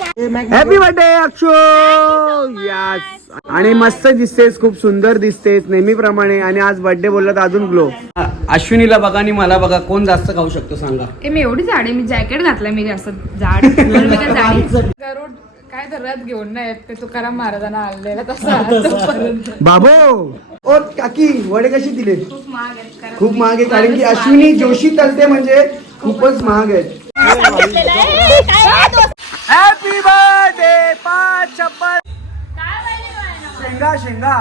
Happy birthday अक्षो यास आणि मस्त दिसतेस खूप सुंदर दिसतेस नेहमीप्रमाणे. आणि आज बर्थडे बोलला तर अजून ग्लो अश्विनीला बघा आणि मला बघा कोण जास्त खाऊ शकतो सांगा. ए मी एवढी जाड आहे मी जॅकेट घातलंय मी असं जाड म्हणून मी काय जाडी गरुड काय तर रथ घेऊन नाही ते तुकाराम महाराजांना आणलेला तसा. बाबो! ओ काकी वडे कशी दिले? खूप महाग आहेत कारण खूप महाग आहे कारण की अश्विनी जोशी तलते म्हणजे खूपच महाग आहेत. हॅपी बर्थडे पाच छप्पन शेंगा शेंगा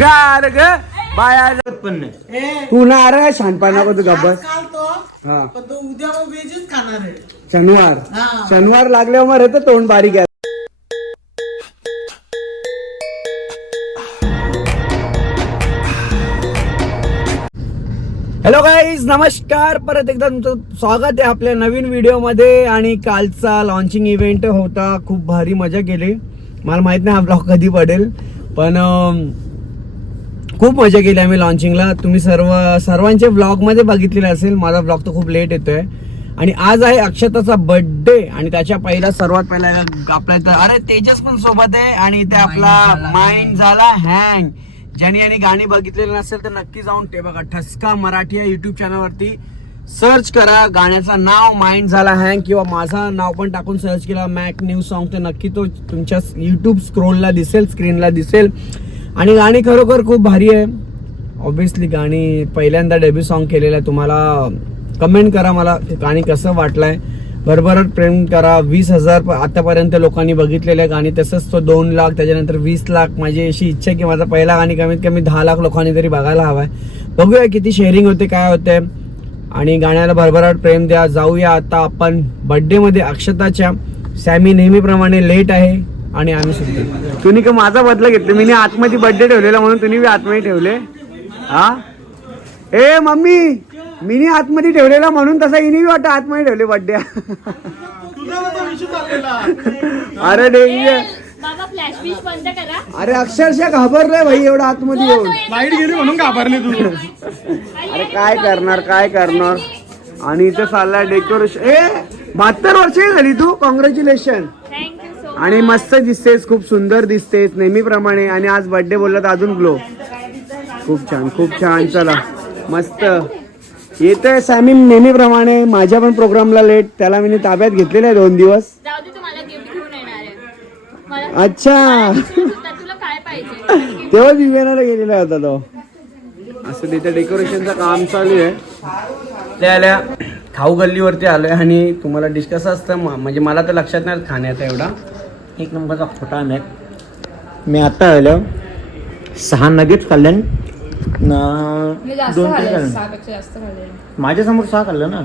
गार ग बाया तू ना अरे शानपाना को तू गब्बस हा. पण तो उद्या खाणार आहे. शनिवार. हा. शनिवार लागल्यावर मग येतं तोंड बारीक आहे. हॅलो गाईज नमस्कार. परत एकदा तुमचं स्वागत आहे आपल्या नवीन व्हिडिओमध्ये आणि कालचा लॉन्चिंग इव्हेंट होता. खूप भारी मजा केली. मला माहीत नाही हा ब्लॉग कधी पडेल पण खूप मजा केली आम्ही लॉन्चिंगला तुम्ही सर्व सर्वांचे ब्लॉगमध्ये बघितलेले असेल. माझा ब्लॉग तर खूप लेट येतोय. आणि आज आहे अक्षताचा बर्थडे आणि त्याच्या पहिला सर्वात पहिला आपल्या अरे तेजस पण सोबत आहे आणि ते आपला माइंड झाला. हँग ज्यांनी यांनी गाणी बघितलेली नसेल तर नक्की जाऊन ते बघा. ठसका मराठी या युट्यूब चॅनलवरती सर्च करा. गाण्याचं नाव माइंड झाला हँग किंवा माझं नाव पण टाकून सर्च केला. मॅक न्यू सॉन्ग तर नक्की तो तुमच्या युट्यूब स्क्रोलला दिसेल स्क्रीनला दिसेल. आणि गाणी खरोखर खूप भारी आहे. ऑब्विसली गाणी पहिल्यांदा डेब्यू सॉन्ग केलेलं आहे. तुम्हाला कमेंट करा मला गाणी कसं वाटलं आहे भरभराट प्रेम करा. वीस हजार आतापर्यंत लोकांनी बघितलेलं आहे गाणी. तसंच तो दोन लाख त्याच्यानंतर वीस लाख. माझी अशी इच्छा आहे की माझा पहिला गाणी कमीत कमी दहा लाख लोकांनी तरी बघायला हवाय बघूया किती शेअरिंग होते काय होते. आणि गाण्याला भरभराट प्रेम द्या. जाऊया आता आपण बड्डेमध्ये अक्षताच्या. सॅमी नेहमीप्रमाणे लेट आहे आणि आम्ही सुद्धा तुम्ही का माझा बदला घेतला? मी आतमध्ये बर्थडे ठेवलेला म्हणून तुम्ही आतमध्ये ठेवले? हा? ए मम्मी! मिनी आतमध्ये ठेवलेला म्हणून तसा इनी वाटत आतमध्ये ठेवले चाललेला अरे डेंजर बाबा फ्लॅश फिश बंद करा. अरे अक्षरशः घाबरलोय भाई एवढा आतमध्ये येऊन. लाइट गेली म्हणून घाबरले तू. अरे काय करणार काय करणार? आणि इथं चाललाय डेकोरेशन ए बहात्तर वर्ष झाली तू. कॉंग्रॅच्युलेशन थँक्यू सो आणि मस्त दिसतेस खूप सुंदर दिसतेस नेहमीप्रमाणे. आणि आज बर्थडे बोलला तर अजून ग्लो खूप छान खूप छान. चला मस्त. येतोय सॅमी नेहमीप्रमाणे माझ्या पण प्रोग्रामला लेट त्याला मी ताब्यात घेतलेला आहे दोन दिवस. जाऊ दे तुम्हाला गिफ्ट घेऊन येणार आहे. मला अच्छा. विचारत होता, तुला काय पाहिजे? तेव्हाच विवेनाला गेलेला होता तो. असं तिथे डेकोरेशनचं काम चालू आहे. त्या आल्या खाऊ गल्लीवरती आलोय आणि तुम्हाला डिस्कस असतं म- म्हणजे मला तर लक्षात नाही खाण्याचा एवढा. एक नंबरचा खोटा मॅक. मी आता आलो सहा नगेच खाल्ले जास्त जास्त माझ्यासमोर सहा खाल्लं ना?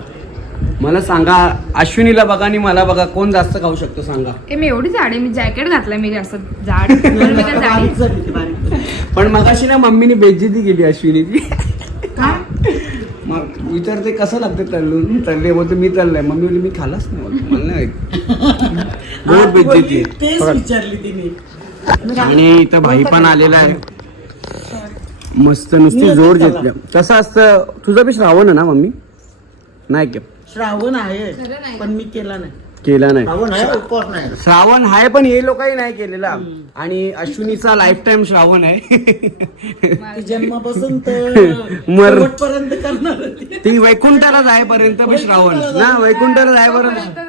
मला सांगा अश्विनीला बघा आणि मला बघा कोण जास्त खाऊ शकतो सांगा. ए मी एवढी जाड आहे मी जॅकेट घातलंय मी असं जाड. मी काय जाडी पण मगाशी ना मम्मीने बेज्जती केली अश्विनीची. मग विचारते कसं लागतं तळून तळले बोलतो मी तळलंय मम्मी बोलली मी खालाच नाही बोलतो, मला नाही माहीत." बहुत बेज्जती आहे. तेच विचारली तिने. आणि इथं भाई पण आलेला आहे. मस्त नुसती जोड घेतल्या. कसं असतं तुझं बी श्रावण आहे ना मम्मी? नाही के? श्रावण आहे पण मी केला नाही. केला नाही. श्रावण आहे उपवास नाही. श्रावण आहे पण हे लोकही नाही केलेला. आणि अश्विनीचा लाईफ टाइम श्रावण आहे. ती जन्मापासून ती. वैकुंठाला जायपर्यंत पण श्रावण. ना वैकुंठाला जायपर्यंत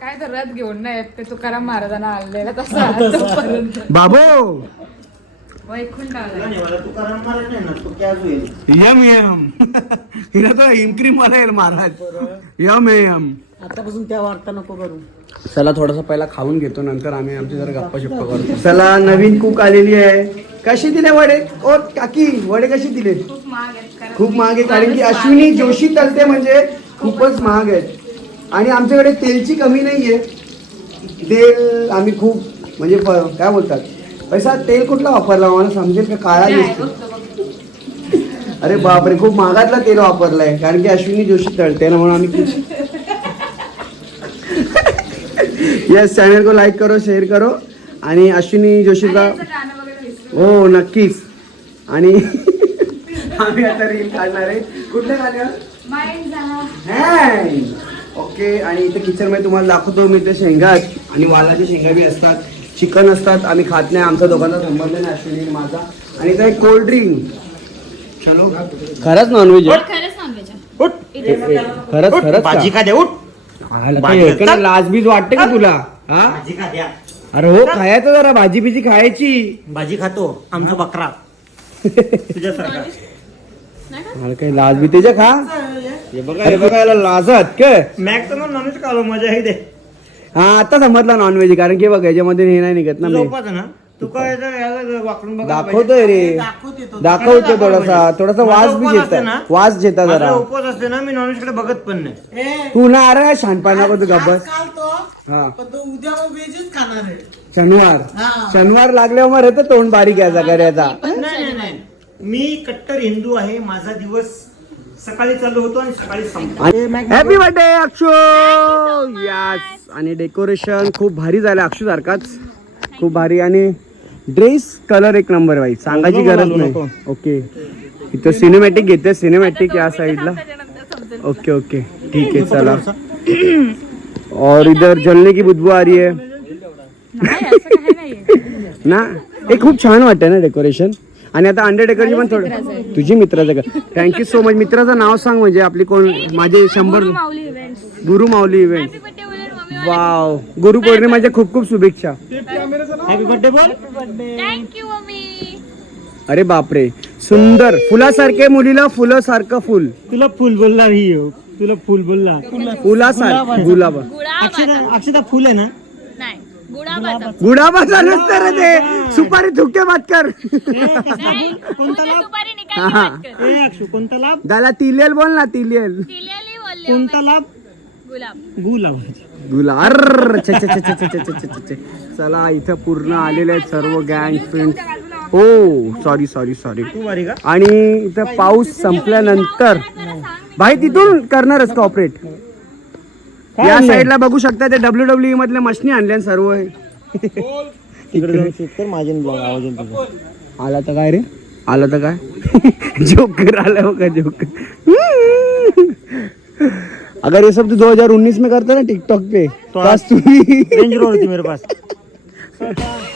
काय तर रथ घेऊन नाही येत ते तुकाराम महाराजांना आणलेला तसा बाबो! M M. हिला तर हिमक्रीम मला येईल महाराज. M M. आतापासून त्या वार्ता नको करू. चला थोडासा पहिला खाऊन घेतो नंतर आम्ही आमची जरा गप्पा शप्पा करतो चला नवीन कुक आलेली आहे. कशी दिले वडे? ओ काकी वडे कशी दिले? खूप महाग आहेत कारण खूप महाग आहे कारण की अश्विनी जोशी तलते म्हणजे खूपच महाग आहेत. आणि आमच्याकडे तेलची कमी नाहीये. तेल आम्ही खूप म्हणजे काय बोलतात? पैसा तेल कुठला वापरला मला समजेल का? काळा दिसतो. अरे बापरे खूप महागातला तेल वापरलाय. कारण की अश्विनी जोशी तळते ना म्हणून आम्ही यस चॅनल को लाईक करो शेअर करो. आणि अश्विनी जोशीचा. हो नक्कीच. आणि आम्ही आता रील काढणार आहे. कुठल्या गाण्यावर. ओके आणि इथे किचनमध्ये तुम्हाला दाखवतो मी ते शेंगा. आणि वालाच्या शेंगा बी असतात. चिकन असतात आम्ही खात नाही. आमचा दोघांचा संबंध नाही अश्विनी आणि माझा. आणि एक कोल्ड ड्रिंक चलो. खरंच नॉनव्हेज खरंच खरंच भाजी का? द्या उठ. काय एकाला चल. लाजबीज वाटते का तुला? हा? भाजी का द्या. अरे हो खायचं जरा. भाजी बिजी खायची. भाजी खातो. आमचा बकरा. तुझ्यासारखा. काही लाज बी त्याच्या खा हे बघा हे बघा याला लाजत काय मॅक तर नॉनव्हेज खालो मजा आहे दे. हा आता समजला नॉनव्हेज कारण की बघ याच्यामध्ये हे नाही निघत ना मी तू काय वाकडून दाखवतोय रे. दाखवतो थोडासा. थोडासा वास बी माझा उपवास घेता असते ना? वास घेता माझा जरा. उपवास असते ना? मी नॉनव्हेजकडे बघत पण नाही. तू ना अरे शानपान नको तू गब्बस हा. पण तो उद्या व्हेजच खाणार आहे. शनिवार. शनिवार लागल्यावर मग येतं तोंड बारीक याचा करायचा नाही नाही नाही. मी कट्टर हिंदू आहे. माझा दिवस सकाळी चालू होतो आणि सकाळी संपतो. Happy birthday Akshu! यस आणि डेकोरेशन खूप भारी झालं अक्षू सारखाच. खूप भारी. आणि ड्रेस कलर एक नंबर वाईट सांगायची गरज नाही. ओके इथं सिनेमॅटिक घेते सिनेमॅटिक या साईडला ओके ओके ठीक है चला. और इधर जलने की बुदबू आ रही है. ना? हे खूप छान वाटतं ना डेकोरेशन आणि आता अंडरटेकरची पण थोडं तुझी मित्राचं का? थँक्यू सो मच मित्राचं नाव सांग म्हणजे आपली कोण माझे शंभर गुरु माऊली इव्हेंट वाव गुरु पौर्णिमाच्या खूप खूप शुभेच्छा. हॅपी बर्थडे बोल. Thank you mummy. अरे बापरे. सुंदर. फुलासारखे मुलीला फुलं सारखं फुल. तुला फुल बोलला ही तुला फुल बोलला फुलासारखं. गुलाब अक्षता फुल आहे ना? गुलाबाचा नसतं रे ते. सुपारी थुके बात कर. नाही उद्या दुपारी निकाल बात कर. ए अक्षु कोणता लाभ? त्याला तिलेल बोल ना तिलेल. दिलेली बोलले कोणता लाभ? गुलाब. गु लाभ गुला अर्र छ, छ, छ, छ, छ, छ, छ, छ, छ, छ. चला इथं पूर्ण आलेले आहेत सर्व गँग फ्रेंड हो सॉरी सॉरी सॉरी तू वारी का? आणि इथं पाऊस संपल्यानंतर भाई तिथून करणारच कॉपरेट या साईडला बघू शकता ते डब्ल्यू डब्ल्यू मधल्या मशनी आणल्या सर्व तिकडे कर माझ्या आवाज़ आला तर काय रे? आला तर काय? जोकर आला का जोकर अगर ये सब तो 2019 में करता ना टिकटॉक पे तो आज तू भी रेंज रोड थी मेरे पास.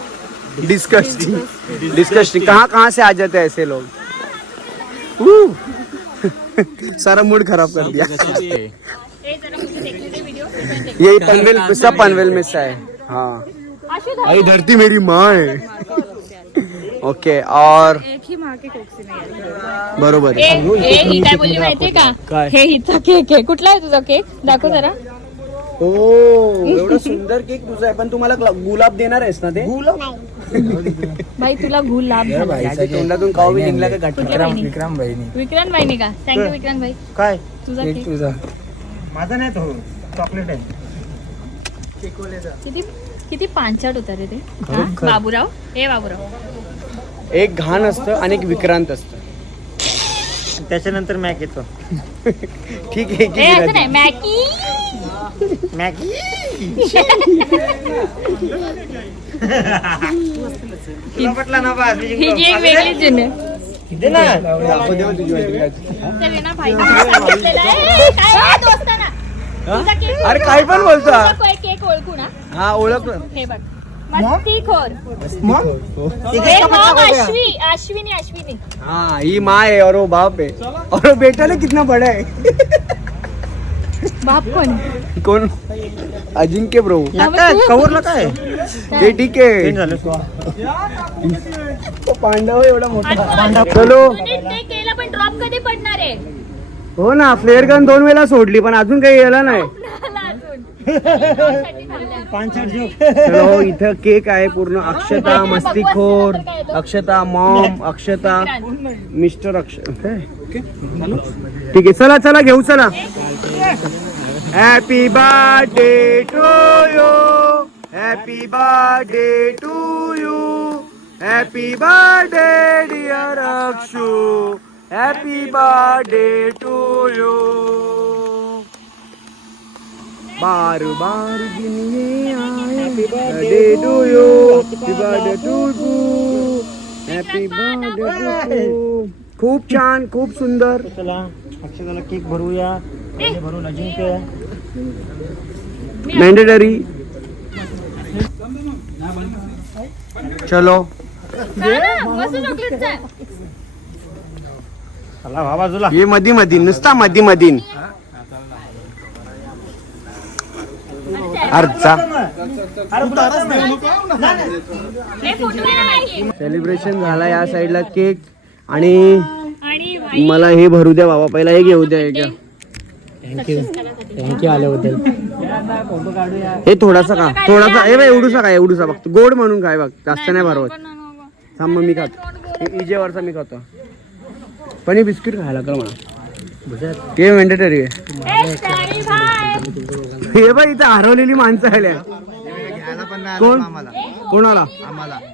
डिस्कस्टिंग डिस्कस्टिंग कहाँ कहाँ से आ जाते हैं ऐसे लोग? सारा मूड खराब कर दिया। ए जरा मुझे देखने दे यही पनवेल सब पनवेल में से है। हाँ आई धरती मेरी माँ है। ओके और एक ही मागे कोकसी बरोबर ही। बोलली माहितीये का? हे हिचा केक आहे कुठला आहे तुझा केक? दाखव जरा। ओ एवढा सुंदर केक तुझा आहे पण तुम्हाला गुलाब देणार आहेस ना ते? बाई तुला गुलाब झाला याच्या तोंडातून काव बी निघला का कुठल्या बहिणी विक्रांत का? थँक्यू विक्रांत बाई काय? तुझा केक माझा नाही तो. चॉकलेट आहे. किती किती पांचट होता रे ते? हा? बाबूराव? ए बाबूराव. एक घाण असतं आणि एक विक्रांत असतं. त्याच्यानंतर मॅक येतो. ठीक आहे ए की असं विराज? नाही. मॅकी. मॅगी तुला पटला ना बा ही जी एक वेगळीच दे ना तुझी काय अरे काय पण बोलतो हा? केक ओळखू ना हा हे बघ मस्ती खोर मग हे अश्वी अश्विनी अश्विनी हाँ ही माँ है और वो बाप है और वो बेटा कितना बड़ा है बाप कोण कोण अजिंक्य ब्रो. काय कवरला काय? ते ठीक आहे चेंज झालं. तो पांडव एवढा मोठा. पांडव. चलो. ते केलं पण ड्रॉप कधी पडणार आहे? हो ना फ्लेअर गन दोन वेळा सोडली पण अजून काही यायला नाही. पाच जोक चलो इथं केक आहे पूर्ण. अक्षता मस्तीखोर. अक्षता मॉम अक्षता मिस्टर अक्ष? ठीक आहे चला चला घेऊ चला. Happy birthday to you happy birthday to you happy birthday dear Akshu happy birthday to you बार बार दिन ये happy birthday to you happy birthday to you happy birthday खूप छान खूप सुंदर। चला अक्षताला केक भरूया भरून अजिंक्य मॅन्डेटरी चलो. बाजूला ये मधी मधी नुसता मधी मधी. अर्चा. अरे उतारच नाही. हे फोटो घ्यायला नाही. सेलिब्रेशन झाला या साईडला केक आणि मला हे भरू द्या बाबा पहिला हे घेऊ द्या हे घ्या. थँक्यू आल्याबद्दल. हे थोडासा का? थोडासा हे बघ एवढूसा काय एवढूसा बघ. गोड म्हणून काय बघ? जास्त नाही भरवत. थांब मग मी खातो. इजेवरचा मी खातो. पण हे बिस्किट खायला कर मला. ते मॅन्डेटरी आहे. हे बघ इथं हरवलेली माणसं आल्या. कोण? कोणाला?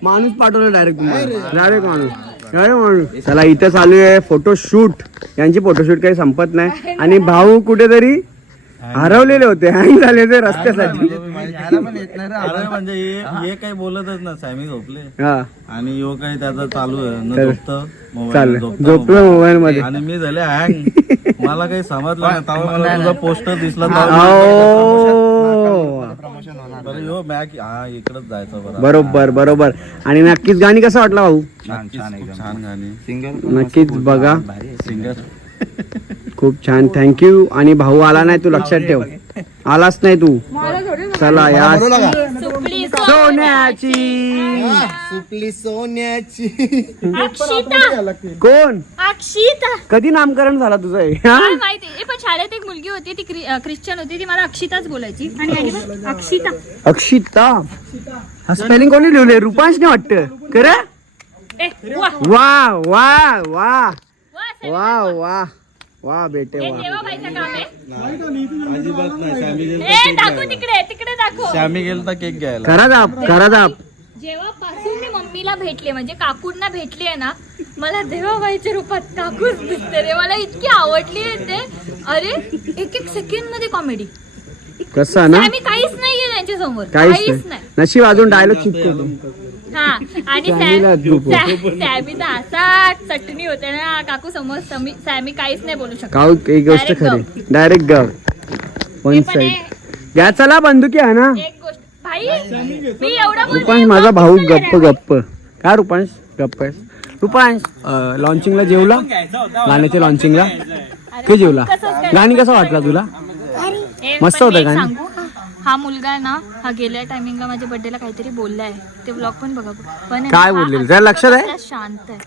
माणूस पाठवला डायरेक्ट डायरेक्ट माणूस. चला इथं चालू आहे फोटोशूट यांची फोटोशूट काही संपत नाही. आणि भाऊ कुठेतरी हरवलेले होते. हँग झाले ते रस्त्यासाठी. अरे म्हणजे हे हे काही बोलतच ना सॅमी झोपले. हा. आणि यो काही त्याचा चालू आहे. न तर- झोपतं चाल मोबाईल झोपतं झोपलो मोबाईल. मध्ये आणि मी झाले हँग. मला काही समजलं नाही. तेव्हा मला तुझा पोस्टर दिसला आओ. बरं यो मॅक हा इकडच जायचं बरं. बरोबर बरोबर. आणि नक्कीच गाणी कसं वाटलं भाऊ? छान छान गाणी. सिंगल नक्कीच बघा. सिंगर खूप छान. थँक्यू आणि भाऊ आला नाही तू लक्षात ठेव. आलाच नाही तू. चला या. सोन्याची. सुपली सोन्याची. अक्षिता. कोण? अक्षिता. कधी नामकरण झाला तुझं हे? हा? काय माहिती? ए, पण शाळेत एक मुलगी होती ती क्रि- अ, ख्रिश्चन होती ती मला अक्षिताच बोलायची. आणि अक्षिता. अक्षिता. हा स्पेलिंग कोणी लिहिलंय? रुपांशने वाटत. खरं? ए वा. वा वा वा. वा. वा वा. वा बेटे हे वा. देवाबाईचं काम आहे. अजिबात नाही सॅमी ए गेलता दाखव तिकडे तिकडे दाखव. सॅमी गेलता केक घ्यायला. खरा खरा जेव्हापासून मी मम्मीला भेटले म्हणजे काकूंना भेटली आहे ना मला देवाबाईच्या रूपात काकूच दिसते रे. मला इतकी आवडली आहे ते. अरे एक एक सेकंडमध्ये कॉमेडी कसा ना? आम्ही काहीच नाहीये त्यांच्यासमोर काहीच नाही. नाही. नशीब अजून डायलॉग चिपकतो हा आणि सॅमीचा असा चटणी होते ना काकू समोर समी- काहीच नाही बोलू शकत. काऊ एक गोष्ट खरी. डायरेक्ट गव पण आहे, घ्या चला बंदुकी आहे ना. एक गोष्ट भाई मी एवढा रुपांश माझा भाऊ गप्प गप्प. काय रुपांश? गप्प आहे रुपांश लॉन्चिंगला जेवला? गाण्याच्या लॉन्चिंगला ते जेवला? गाणी कसं वाटला तुला? मस्त होतं गाणं. हा मुलगा आहे ना हा गेल्या टायमिंगला माझ्या बर्थडेला काहीतरी बोललाय ते ब्लॉग पण बघा पण आहे ना, काय हा बोललेलं? जरा लक्षात आहे? शांत आहे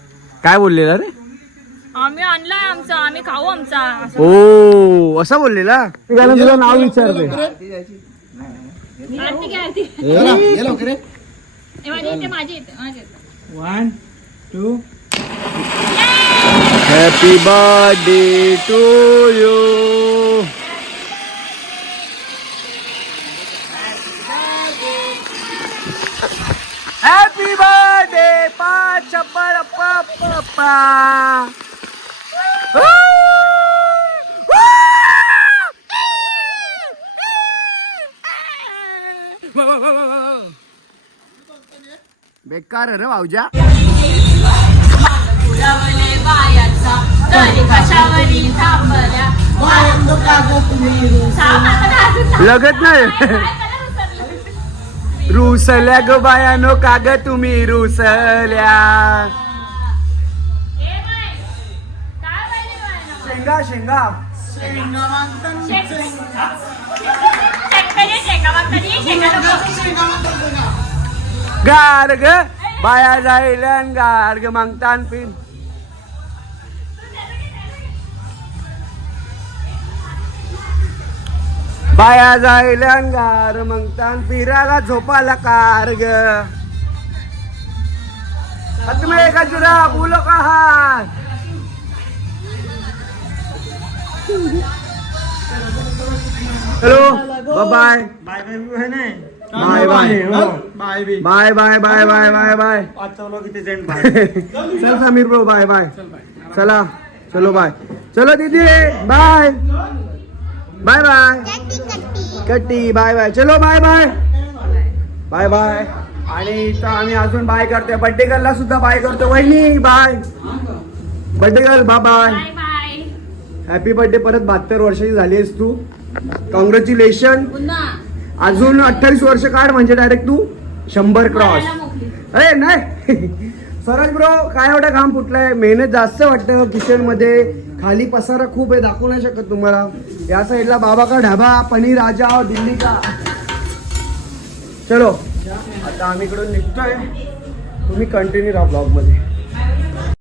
काय बोललेला रे आम्ही आणलाय आमचा आम्ही खाऊ आमचा असं. ओ असं बोललेला तुझं नाव विचारते आरती आरती. ए, माझी माझी माझी. One two happy birthday to you happy birthday पाच पप्पा बेकार आहे रे भाऊजा उडवले बायाचा तरी कशावरी थांबल्या थांब आता अजून थांब. लगत नाही काय कलर उतरलं? रुसल्या ग बायानो का ग तुम्ही रुसल्या? शेंगा शेंगा. गार ग बाया जायल्यान गार ग मागतान पिन. बाया जायला अंगार मग तान पिराला झोपाला कार ग. तुम्ही जुरा बोलो का हात hello bye bye bye bye bye bye. Bye bye bye bye bye bye. चल समीर भाऊ बाय बाय. चला. चलो बाय. चलो दीदी. बाय. बाय बाय कट्टी बाय बाय चलो बाय बाय बाय बाय आणि इथं आम्ही अजून बाय करतोय. बड्डे गर्लला सुद्धा बाय करतो वहिनी bye birthday girl bye bye bye bye happy birthday परत बहात्तर वर्षाची झाली आहेस तू. कॉंग्रॅच्युलेशन अजून अठ्ठावीस वर्ष काढ म्हणजे डायरेक्ट तू शंभर क्रॉस अरे नाही. सरज ब्रो काय एवढा घाम फुटलाय? मेहनत जास्त वाटतं किचनमध्ये खाली पसारा खूप आहे दाखवू नाही शकत तुम्हाला. या साईडला बाबा का ढाबा पनीर राजा दिल्ली का? चलो आता आम्ही इकडून निघतोय. तुम्ही कंटिन्यू राहा ब्लॉगमध्ये.